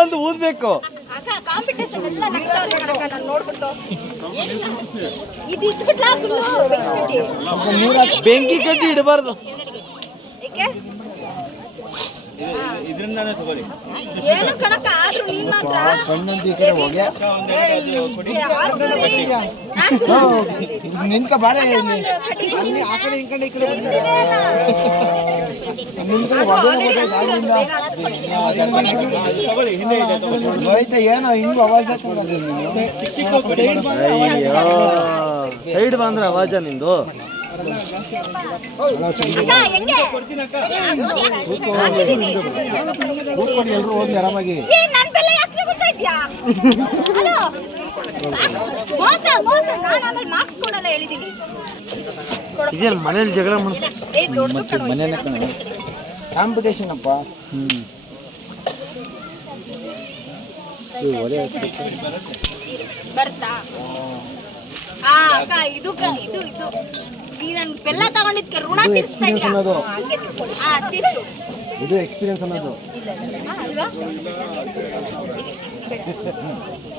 ಅಂತ ಊದ್ಬೇಕು. ಬೆಂಕಿ ಕಟ್ಟಿ? ಇಡಬಾರ್ದು. ಏಕೆ? ನಿನ್ಕ ಬಾರೆ ಅಲ್ಲಿ ಆ ಕಡೆ ಈ ಕಡೆ ಈ ಹೋಯ್ತಾ ಏನೋ ಹಿಂಗ್ ಅವಾಜ್ ಸೈಡ್ ಬಂದ್ರೆ ಅವಾಜ ನಿಂದು? ಎಲ್ರು ಹೋಗಿ ಆರಾಮಾಗಿ. ಮೋಸ ಮೋಸ. ನಾನು ಆಮೇಲೆ ಮಾರ್ಕ್ಸ್ ಕೊಡಲ್ಲ ಹೇಳಿದೀನಿ. ಇದೇನು ಮನೇಲಿ ಜಗಳ. ಮನೇನೆ ಕಣ ಕಾಂಪಿಟೇಷನ್ ಅಪ್ಪ. ಬರ್ತಾ? ಹಾ ಅಕ್ಕ ಇದು ಕ- ಇದು ಇದು. ಈ ನನ್ ಬೆಲ್ಲ ತಗೊಂಡಿದ್ಕೆ ಋಣ ತೀರ್ಸ್ತಾ experience ಅನ್ನೋದು. ಇದ್ಯಾ ಹಾ ತೀರ್ಸು. ಇದು ಎಕ್ಸ್ಪೀರಿಯನ್ಸ್ ಅನ್ನೋದು. ಹಾ, ಅಲ್ವಾ?